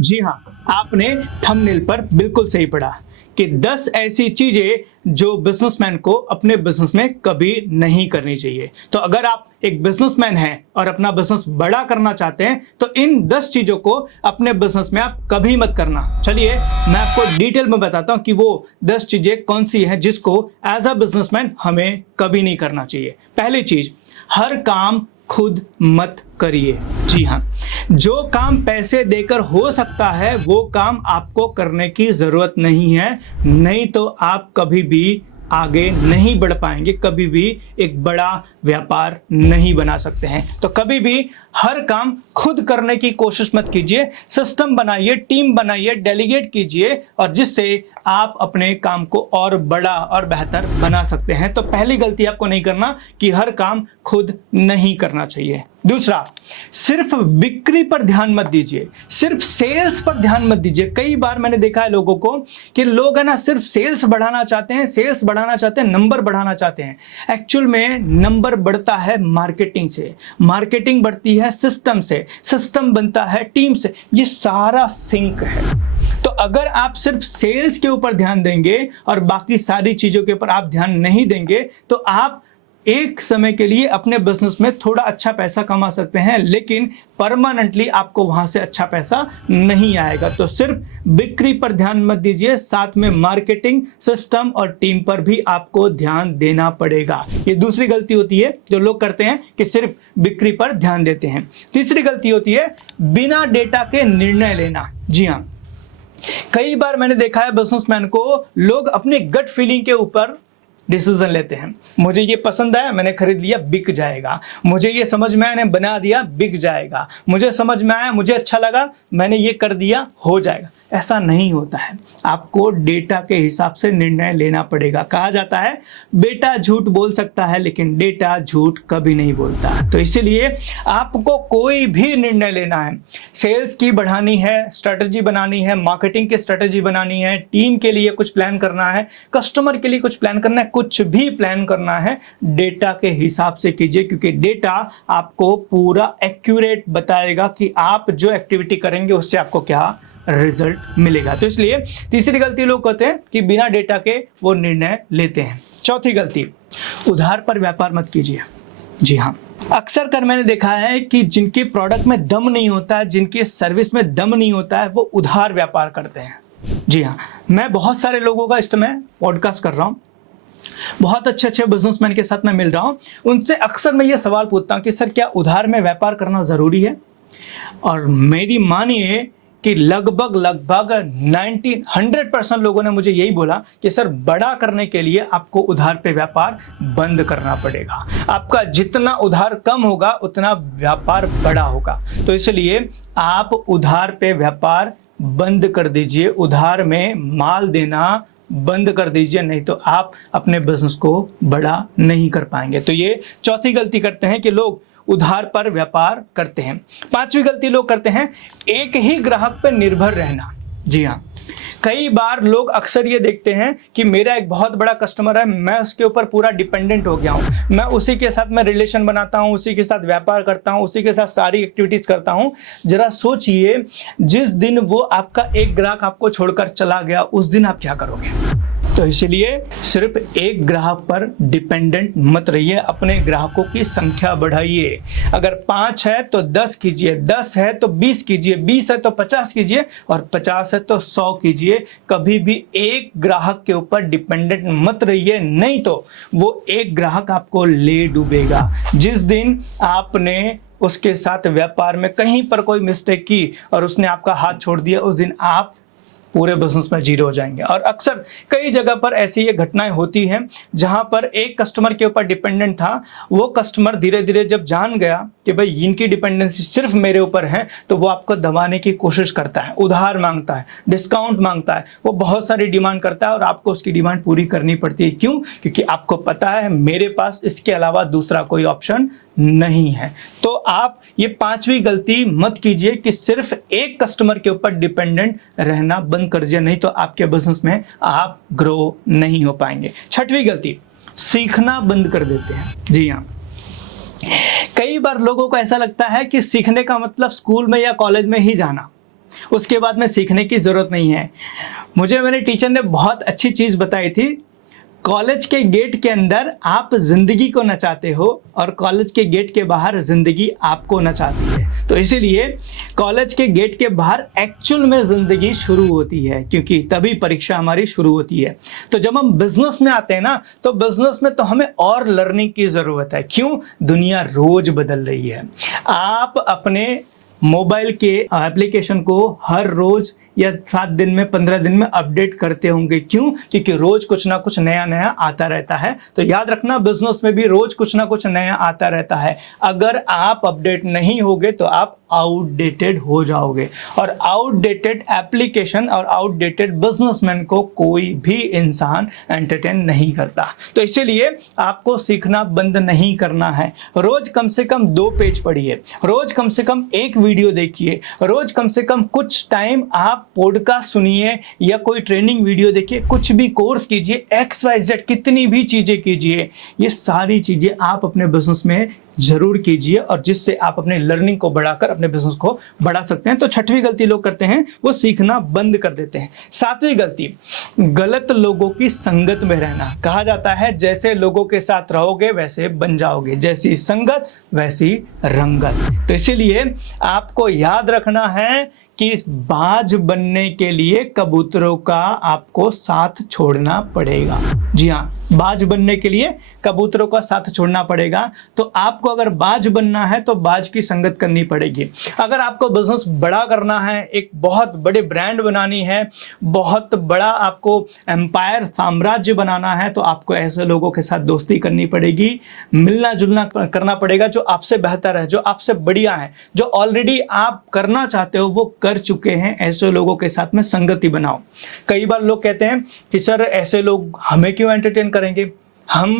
जी हाँ, आपने थंबनेल पर बिल्कुल सही पढ़ा कि 10 ऐसी चीजें जो बिजनेसमैन को अपने बिजनेस में कभी नहीं करनी चाहिए। तो अगर आप एक बिजनेसमैन हैं और अपना बिजनेस बड़ा करना चाहते हैं तो इन 10 चीजों को अपने बिजनेस में आप कभी मत करना। चलिए मैं आपको डिटेल में बताता हूं कि वो 10 चीजें कौन सी हैं जिसको एज अ बिजनेसमैन हमें कभी नहीं करना चाहिए। पहली चीज, हर काम खुद मत करिए। जी हाँ, जो काम पैसे देकर हो सकता है वो काम आपको करने की जरूरत नहीं है, नहीं तो आप कभी भी आगे नहीं बढ़ पाएंगे, कभी भी एक बड़ा व्यापार नहीं बना सकते हैं। तो कभी भी हर काम खुद करने की कोशिश मत कीजिए, सिस्टम बनाइए, टीम बनाइए, डेलीगेट कीजिए और जिससे आप अपने काम को और बड़ा और बेहतर बना सकते हैं। तो पहली गलती आपको नहीं करना कि हर काम खुद नहीं करना चाहिए। दूसरा, सिर्फ बिक्री पर ध्यान मत दीजिए, सिर्फ सेल्स पर ध्यान मत दीजिए। कई बार मैंने देखा है लोगों को कि लोग है ना सिर्फ सेल्स बढ़ाना चाहते हैं, सेल्स बढ़ाना चाहते हैं, नंबर बढ़ाना चाहते हैं। एक्चुअल में नंबर बढ़ता है मार्केटिंग से, मार्केटिंग बढ़ती है सिस्टम से, सिस्टम बनता है टीम से। ये सारा सिंक है। तो अगर आप सिर्फ सेल्स के ऊपर ध्यान देंगे और बाकी सारी चीजों के ऊपर आप ध्यान नहीं देंगे तो आप एक समय के लिए अपने बिजनेस में थोड़ा अच्छा पैसा कमा सकते हैं, लेकिन परमानेंटली आपको वहां से अच्छा पैसा नहीं आएगा। तो सिर्फ बिक्री पर ध्यान मत दीजिए, साथ में मार्केटिंग, सिस्टम और टीम पर भी आपको ध्यान देना पड़ेगा। ये दूसरी गलती होती है जो लोग करते हैं कि सिर्फ बिक्री पर ध्यान देते हैं। तीसरी गलती होती है बिना डेटा के निर्णय लेना। जी हाँ, कई बार मैंने देखा है बिजनेसमैन को लोग अपनी गट फीलिंग के ऊपर डिसीजन लेते हैं। मुझे ये पसंद आया, मैंने खरीद लिया, बिक जाएगा। मुझे ये समझ में आया, मैंने बना दिया, बिक जाएगा। मुझे समझ में आया, मुझे अच्छा लगा, मैंने ये कर दिया, हो जाएगा। ऐसा नहीं होता है। आपको डेटा के हिसाब से निर्णय लेना पड़ेगा। कहा जाता है बेटा झूठ बोल सकता है लेकिन डेटा झूठ कभी नहीं बोलता। तो इसीलिए आपको कोई भी निर्णय लेना है, सेल्स की बढ़ानी है, स्ट्रेटजी बनानी है, मार्केटिंग की स्ट्रेटजी बनानी है, टीम के लिए कुछ प्लान करना है, कस्टमर के लिए कुछ प्लान करना है, कुछ भी प्लान करना है, डेटा के हिसाब से कीजिए, क्योंकि डेटा आपको पूरा एक्यूरेट बताएगा कि आप जो एक्टिविटी करेंगे उससे आपको क्या रिजल्ट मिलेगा। तो इसलिए तीसरी गलती लोग कहते हैं कि बिना डेटा के वो निर्णय लेते हैं। चौथी गलती, उधार पर व्यापार मत कीजिए। जी हाँ, अक्सर कर मैंने देखा है कि जिनके प्रोडक्ट में दम नहीं होता है, जिनके सर्विस में दम नहीं होता है, वो उधार व्यापार करते हैं। जी हाँ, मैं बहुत सारे लोगों का इस समय पॉडकास्ट कर रहा हूँ, बहुत अच्छे अच्छे बिजनेसमैन के साथ मैं मिल रहा हूं। उनसे अक्सर मैं ये सवाल पूछता हूं कि सर क्या उधार में व्यापार करना जरूरी है? और मेरी मानिए कि लगभग 100% लोगों ने मुझे यही बोला कि सर बड़ा करने के लिए आपको उधार पे व्यापार बंद करना पड़ेगा। आपका जितना उधार कम होगा उतना व्यापार बड़ा होगा। तो इसलिए आप उधार पे व्यापार बंद कर दीजिए, उधार में माल देना बंद कर दीजिए, नहीं तो आप अपने बिजनेस को बड़ा नहीं कर पाएंगे। तो ये चौथी गलती करते हैं कि लोग उधार पर व्यापार करते हैं। पांचवी गलती लोग करते हैं एक ही ग्राहक पर निर्भर रहना। जी हाँ, कई बार लोग अक्सर ये देखते हैं कि मेरा एक बहुत बड़ा कस्टमर है, मैं उसके ऊपर पूरा डिपेंडेंट हो गया हूँ, मैं उसी के साथ मैं रिलेशन बनाता हूँ, उसी के साथ व्यापार करता हूँ, उसी के साथ सारी एक्टिविटीज करता हूँ। जरा सोचिए, जिस दिन वो आपका एक ग्राहक आपको छोड़कर चला गया उस दिन आप क्या करोगे? तो इसलिए सिर्फ एक ग्राहक पर डिपेंडेंट मत रहिए, अपने ग्राहकों की संख्या बढ़ाइए। अगर 5 है तो 10 कीजिए, 10 है तो 20 कीजिए, 20 है तो 50 कीजिए और 50 है तो 100 कीजिए। कभी भी एक ग्राहक के ऊपर डिपेंडेंट मत रहिए, नहीं तो वो एक ग्राहक आपको ले डूबेगा। जिस दिन आपने उसके साथ व्यापार में कहीं पर कोई मिस्टेक की और उसने आपका हाथ छोड़ दिया, उस दिन आप पूरे बिजनेस में जीरो हो जाएंगे। और अक्सर कई जगह पर ऐसी ये घटनाएं होती हैं जहां पर एक कस्टमर के ऊपर डिपेंडेंट था, वो कस्टमर धीरे धीरे जब जान गया कि भाई इनकी डिपेंडेंसी सिर्फ मेरे ऊपर है, तो वो आपको दबाने की कोशिश करता है, उधार मांगता है, डिस्काउंट मांगता है, वो बहुत सारी डिमांड करता है और आपको उसकी डिमांड पूरी करनी पड़ती है। क्यों? क्योंकि आपको पता है मेरे पास इसके अलावा दूसरा कोई ऑप्शन नहीं है। तो आप ये पांचवी गलती मत कीजिए कि सिर्फ एक कस्टमर के ऊपर डिपेंडेंट रहना बंद कर दीजिए, नहीं तो आपके बिजनेस में आप ग्रो नहीं हो पाएंगे। छठवीं गलती, सीखना बंद कर देते हैं। जी हाँ, कई बार लोगों को ऐसा लगता है कि सीखने का मतलब स्कूल में या कॉलेज में ही जाना। उसके बाद में सीखने की ज़रूरत नहीं है। मुझे मेरे टीचर ने बहुत अच्छी चीज़ बताई थी, कॉलेज के गेट के अंदर आप ज़िंदगी को नचाते हो और कॉलेज के गेट के बाहर ज़िंदगी आपको नचाती है। तो इसीलिए कॉलेज के गेट के बाहर एक्चुअल में ज़िंदगी शुरू होती है, क्योंकि तभी परीक्षा हमारी शुरू होती है। तो जब हम बिजनेस में आते हैं ना, तो बिजनेस में तो हमें और लर्निंग की ज़रूरत है। क्यों? दुनिया रोज़ बदल रही है। आप अपने मोबाइल के एप्लीकेशन को हर रोज़ या 7 दिन में 15 दिन में अपडेट करते होंगे। क्यों? क्योंकि रोज कुछ ना कुछ नया नया आता रहता है। तो याद रखना, बिजनेस में भी रोज कुछ ना कुछ नया आता रहता है। अगर आप अपडेट नहीं होगे तो आप आउटडेटेड हो जाओगे, और आउटडेटेड एप्लीकेशन और आउटडेटेड बिजनेसमैन को कोई भी इंसान एंटरटेन नहीं करता। तो इसीलिए आपको सीखना बंद नहीं करना है। रोज कम से कम 2 पेज पढ़िए, रोज कम से कम 1 वीडियो देखिए, रोज कम से कम कुछ टाइम आप पॉडकास्ट सुनिए या कोई ट्रेनिंग वीडियो देखिए, कुछ भी कोर्स कीजिए, XYZ कितनी भी चीजें कीजिए। ये सारी चीजें आप अपने बिजनेस में जरूर कीजिए, और जिससे आप अपने लर्निंग को बढ़ाकर अपने बिजनेस को बढ़ा सकते हैं। तो 6वीं गलती लोग करते हैं, वो सीखना बंद कर देते हैं। 7वीं गलती, गलत लोगों की संगत में रहना। कहा जाता है जैसे लोगों के साथ रहोगे वैसे बन जाओगे, जैसी संगत वैसी रंगत। तो इसीलिए आपको याद रखना है कि बाज बनने के लिए कबूतरों का आपको साथ छोड़ना पड़ेगा। जी हाँ, बाज बनने के लिए कबूतरों का साथ छोड़ना पड़ेगा। तो आपको अगर बाज बनना है तो बाज की संगत करनी पड़ेगी। अगर आपको बिजनेस बड़ा करना है, एक बहुत बड़े ब्रांड बनानी है, बहुत बड़ा आपको एम्पायर साम्राज्य बनाना है, तो आपको ऐसे लोगों के साथ दोस्ती करनी पड़ेगी, मिलना जुलना करना पड़ेगा जो आपसे बेहतर है, जो आपसे बढ़िया है, जो ऑलरेडी आप करना चाहते हो वो कर चुके हैं। ऐसे लोगों के साथ में संगति बनाओ। कई बार लोग कहते हैं कि सर ऐसे लोग हमें क्यों एंटरटेन करेंगे, हम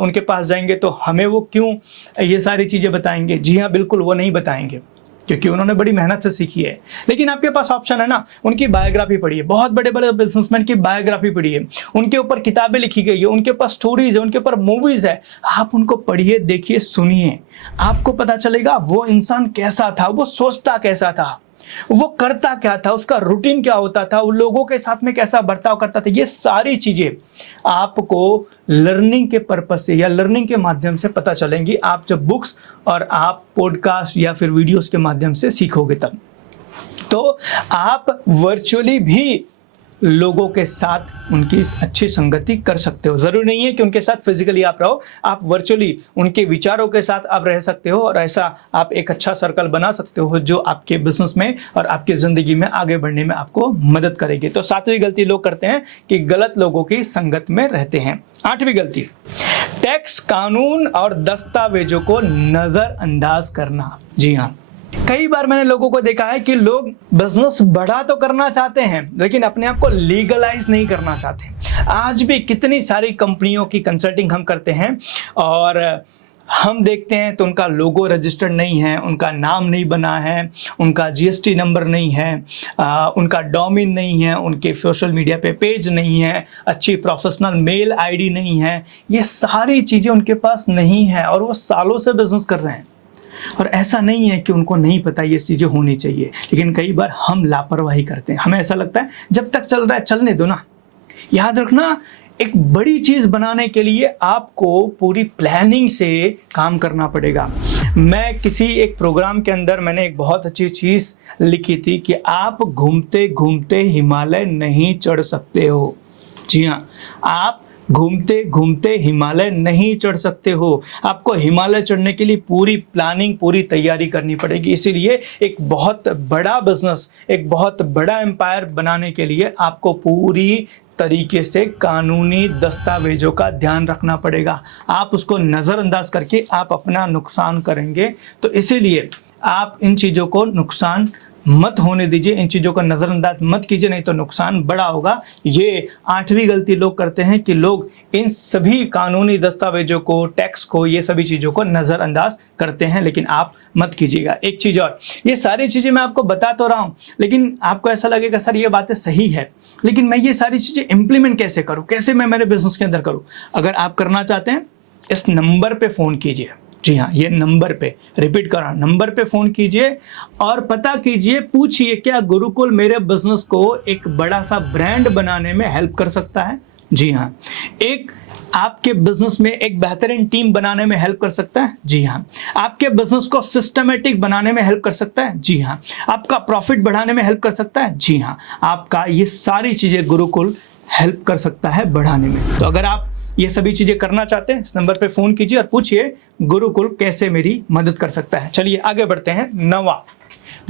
उनके पास जाएंगे तो हमें वो क्यों ये सारी चीज़ें बताएंगे। जी हाँ, बिल्कुल वो नहीं बताएंगे, क्योंकि उन्होंने बड़ी मेहनत से सीखी है। लेकिन आपके पास ऑप्शन है ना, उनकी बायोग्राफी पढ़िए, बहुत बड़े बड़े बिजनेसमैन की बायोग्राफी पढ़िए, उनके ऊपर किताबें लिखी गई है, उनके पास स्टोरीज है, उनके ऊपर मूवीज है। आप उनको पढ़िए, देखिए, सुनिए, आपको पता चलेगा वो इंसान कैसा था, वो सोचता कैसा था, वो करता क्या था, उसका रूटीन क्या होता था, उन लोगों के साथ में कैसा बर्ताव करता था। ये सारी चीजें आपको लर्निंग के पर्पस से या लर्निंग के माध्यम से पता चलेंगी, आप जब बुक्स और आप पॉडकास्ट या फिर वीडियोस के माध्यम से सीखोगे तब। तो आप वर्चुअली भी लोगों के साथ उनकी अच्छी संगति कर सकते हो। जरूरी नहीं है कि उनके साथ फिजिकली आप रहो, आप वर्चुअली उनके विचारों के साथ आप रह सकते हो, और ऐसा आप एक अच्छा सर्कल बना सकते हो जो आपके बिजनेस में और आपकी जिंदगी में आगे बढ़ने में आपको मदद करेगी। तो 7वीं गलती लोग करते हैं कि गलत लोगों की संगत में रहते हैं। 8वीं गलती, टैक्स, कानून और दस्तावेजों को नजरअंदाज करना। जी हाँ, कई बार मैंने लोगों को देखा है कि लोग बिजनेस बड़ा तो करना चाहते हैं लेकिन अपने आप को लीगलाइज नहीं करना चाहते। आज भी कितनी सारी कंपनियों की कंसल्टिंग हम करते हैं और हम देखते हैं तो उनका लोगो रजिस्टर्ड नहीं है, उनका नाम नहीं बना है, उनका GST नंबर नहीं है, उनका डोमेन नहीं है, उनके सोशल मीडिया पे पेज नहीं है, अच्छी प्रोफेशनल मेल ID नहीं है। ये सारी चीज़ें उनके पास नहीं है और वो सालों से बिजनेस कर रहे हैं। और ऐसा नहीं है कि उनको नहीं पता ये चीज़ें होनी चाहिए, लेकिन कई बार हम लापरवाही करते हैं। हमें ऐसा लगता है जब तक चल रहा है चलने दो ना। याद रखना, एक बड़ी चीज़ बनाने के लिए आपको पूरी प्लानिंग से काम करना पड़ेगा। मैं किसी एक प्रोग्राम के अंदर मैंने एक बहुत अच्छी चीज़ लिखी थी कि आप घूमते घूमते हिमालय नहीं चढ़ सकते हो। जी हाँ, आप घूमते घूमते हिमालय नहीं चढ़ सकते हो। आपको हिमालय चढ़ने के लिए पूरी प्लानिंग, पूरी तैयारी करनी पड़ेगी। इसीलिए एक बहुत बड़ा बिजनेस, एक बहुत बड़ा एम्पायर बनाने के लिए आपको पूरी तरीके से कानूनी दस्तावेजों का ध्यान रखना पड़ेगा। आप उसको नज़रअंदाज करके आप अपना नुकसान करेंगे। तो इसीलिए आप इन चीज़ों को नुकसान मत होने दीजिए, इन चीज़ों का नज़रअंदाज मत कीजिए, नहीं तो नुकसान बड़ा होगा। ये 8वीं गलती लोग करते हैं कि लोग इन सभी कानूनी दस्तावेजों को, टैक्स को, ये सभी चीज़ों को नज़रअंदाज करते हैं, लेकिन आप मत कीजिएगा। एक चीज़ और, ये सारी चीज़ें मैं आपको बता तो रहा हूँ, लेकिन आपको ऐसा लगेगा सर ये बातें सही है, लेकिन मैं ये सारी चीज़ें इम्प्लीमेंट कैसे करूँ, कैसे मैं मेरे बिजनेस के अंदर करूँ। अगर आप करना चाहते हैं, इस नंबर पर फ़ोन कीजिए। जी हाँ, ये नंबर पे रिपीट करा, नंबर पे फ़ोन कीजिए और पता कीजिए, पूछिए क्या गुरुकुल मेरे बिजनेस को एक बड़ा सा ब्रांड बनाने में हेल्प कर सकता है। जी हाँ, एक आपके बिजनेस में एक बेहतरीन टीम बनाने में हेल्प कर सकता है। जी हाँ, आपके बिजनेस को सिस्टमेटिक बनाने में हेल्प कर सकता है। जी हाँ, आपका प्रॉफिट बढ़ाने में हेल्प कर सकता है। जी हाँ, आपका ये सारी चीज़ें गुरुकुल हेल्प कर सकता है बढ़ाने में। तो अगर आप ये सभी चीज़ें करना चाहते हैं, इस नंबर पे फ़ोन कीजिए और पूछिए गुरुकुल कैसे मेरी मदद कर सकता है। चलिए आगे बढ़ते हैं। 9वां,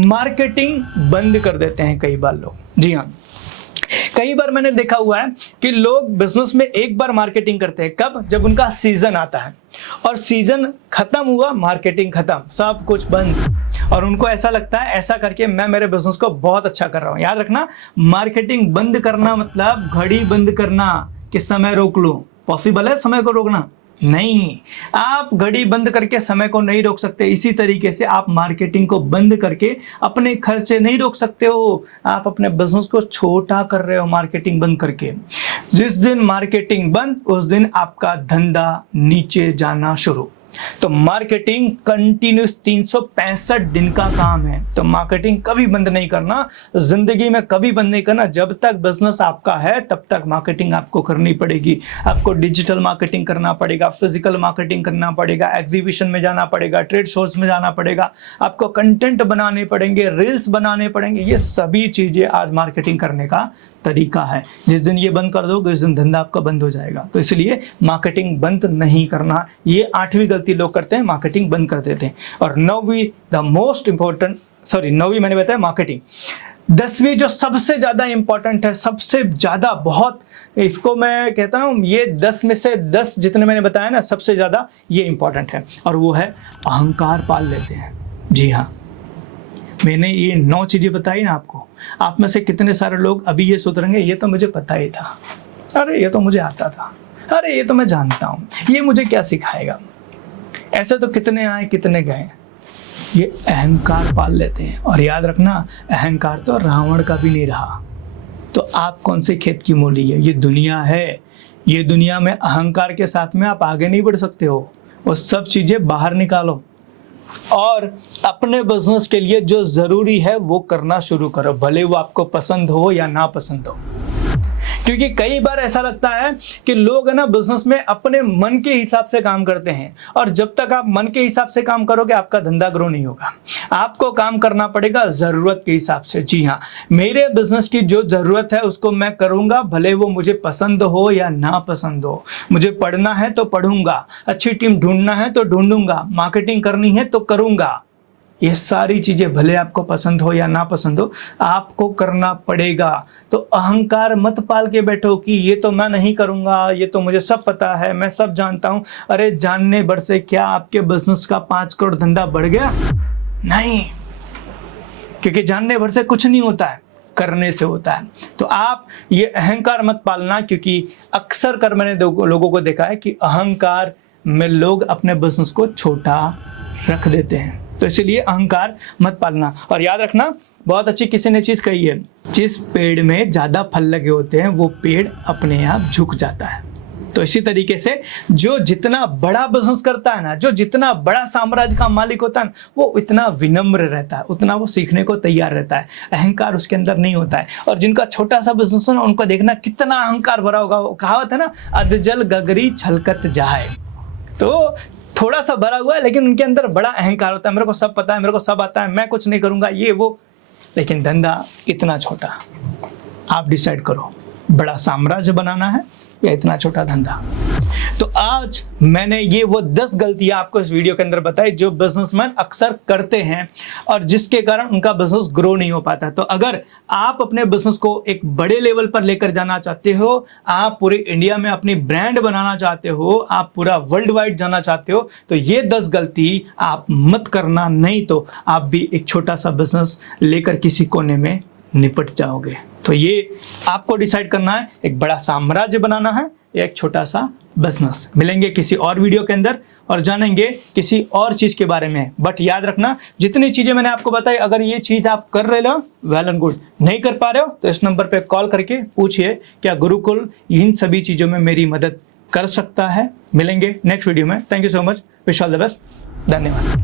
मार्केटिंग बंद कर देते हैं कई बार लोग। जी हाँ, कई बार मैंने देखा हुआ है कि लोग बिजनेस में एक बार मार्केटिंग करते हैं, कब? जब उनका सीजन आता है और सीजन खत्म हुआ, मार्केटिंग खत्म, सब कुछ बंद, और उनको ऐसा लगता है ऐसा करके मैं मेरे बिजनेस को बहुत अच्छा कर रहा हूं। याद रखना, मार्केटिंग बंद करना मतलब घड़ी बंद करना कि समय रोक लो। पॉसिबल है समय को रोकना? नहीं, आप घड़ी बंद करके समय को नहीं रोक सकते। इसी तरीके से आप मार्केटिंग को बंद करके अपने खर्चे नहीं रोक सकते हो। आप अपने बिजनेस को छोटा कर रहे हो मार्केटिंग बंद करके। जिस दिन मार्केटिंग बंद, उस दिन आपका धंधा नीचे जाना शुरू। तो मार्केटिंग कंटिन्यूस 365 दिन का काम है। तो मार्केटिंग कभी बंद नहीं करना, जिंदगी में कभी बंद नहीं करना। जब तक बिजनेस आपका है तब तक मार्केटिंग आपको करनी पड़ेगी। आपको डिजिटल मार्केटिंग करना पड़ेगा, फिजिकल मार्केटिंग करना पड़ेगा, एग्जीबिशन में जाना पड़ेगा, ट्रेड शोज में जाना पड़ेगा, आपको कंटेंट बनाने पड़ेंगे, रील्स बनाने पड़ेंगे। ये सभी चीजें आज मार्केटिंग करने का तरीका है। जिस दिन ये बंद कर दोगे उस दिन धंधा आपका बंद हो जाएगा। तो इसलिए मार्केटिंग बंद नहीं करना। ये 8वीं गलती लोग करते हैं, मार्केटिंग बंद कर देते हैं। और 9वीं द मोस्ट इंपॉर्टेंट, 9वीं मैंने बताया मार्केटिंग। 10वीं जो सबसे ज्यादा इंपॉर्टेंट है, सबसे ज्यादा, बहुत, इसको मैं कहता हूं ये 10 में से 10 जितने मैंने बताया ना, सबसे ज्यादा ये इंपॉर्टेंट है, और वो है अहंकार पाल लेते हैं। जी हाँ, मैंने ये 9 चीजें बताई ना आपको, आप में से कितने सारे लोग अभी ये सोच रहे ये तो मुझे पता ही था, अरे ये तो मुझे आता था, अरे ये तो मैं जानता हूँ, ये मुझे क्या सिखाएगा। ऐसे तो कितने आए कितने गए। ये अहंकार पाल लेते हैं। और याद रखना, अहंकार तो रावण का भी नहीं रहा। तो आप कौन से खेत की मूली है? ये दुनिया है। ये दुनिया में अहंकार के साथ में आप आगे नहीं बढ़ सकते हो। वो सब चीजें बाहर निकालो और अपने बिजनेस के लिए जो जरूरी है वो करना शुरू करो, भले वो आपको पसंद हो या ना पसंद हो। क्योंकि कई बार ऐसा लगता है कि लोग है ना बिजनेस में अपने मन के हिसाब से काम करते हैं, और जब तक आप मन के हिसाब से काम करोगे आपका धंधा ग्रो नहीं होगा। आपको काम करना पड़ेगा जरूरत के हिसाब से। जी हाँ, मेरे बिजनेस की जो जरूरत है उसको मैं करूंगा, भले वो मुझे पसंद हो या ना पसंद हो। मुझे पढ़ना है तो पढ़ूंगा, अच्छी टीम ढूंढना है तो ढूंढूंगा, मार्केटिंग करनी है तो करूंगा। ये सारी चीजें भले आपको पसंद हो या ना पसंद हो, आपको करना पड़ेगा। तो अहंकार मत पाल के बैठो कि ये तो मैं नहीं करूंगा, ये तो मुझे सब पता है, मैं सब जानता हूं। अरे जानने भर से क्या आपके बिजनेस का 5 करोड़ धंधा बढ़ गया? नहीं, क्योंकि जानने भर से कुछ नहीं होता है, करने से होता है। तो आप ये अहंकार मत पालना, क्योंकि अक्सर कर मैंने लोगों को देखा है कि अहंकार में लोग अपने बिजनेस को छोटा रख देते हैं। तो इसलिए अहंकार मत पालना। और याद रखना, बहुत अच्छी किसी ने चीज कही है, जिस पेड़ में ज्यादा फल लगे होते हैं वो पेड़ अपने आप झुक जाता है। तो इसी तरीके से जो जितना बड़ा बिजनेस करता है ना, जो जितना बड़ा साम्राज्य का मालिक होता है ना, वो इतना विनम्र रहता है, उतना वो सीखने को तैयार रहता है। अहंकार उसके अंदर नहीं होता है। और जिनका छोटा सा बिजनेस है ना, उनको देखना कितना अहंकार भरा होगा। वो कहावत है ना, अधजल गगरी छलकत जाए। तो थोड़ा सा भरा हुआ है लेकिन उनके अंदर बड़ा अहंकार होता है, मेरे को सब पता है, मेरे को सब आता है, मैं कुछ नहीं करूंगा, ये वो। लेकिन धंधा इतना छोटा। आप डिसाइड करो, बड़ा साम्राज्य बनाना है या इतना छोटा धंधा। तो आज मैंने ये वो 10 गलतियां आपको इस वीडियो के अंदर बताई जो बिजनेसमैन अक्सर करते हैं और जिसके कारण उनका बिजनेस ग्रो नहीं हो पाता। तो अगर आप अपने बिजनेस को एक बड़े लेवल पर लेकर जाना चाहते हो, आप पूरे इंडिया में अपनी ब्रांड बनाना चाहते हो, आप पूरा वर्ल्ड वाइड जाना चाहते हो, तो ये 10 गलती आप मत करना, नहीं तो आप भी एक छोटा सा बिजनेस लेकर किसी कोने में निपट जाओगे। तो ये आपको डिसाइड करना है, एक बड़ा साम्राज्य बनाना है या एक छोटा सा बिजनेस। मिलेंगे किसी और वीडियो के अंदर और जानेंगे किसी और चीज के बारे में। बट याद रखना, जितनी चीजें मैंने आपको बताई, अगर ये चीज आप कर रहे हो वेल एंड गुड, नहीं कर पा रहे हो तो इस नंबर पे कॉल करके पूछिए क्या गुरुकुल इन सभी चीजों में मेरी मदद कर सकता है। मिलेंगे नेक्स्ट वीडियो में। Thank you so much, wish all the best. धन्यवाद।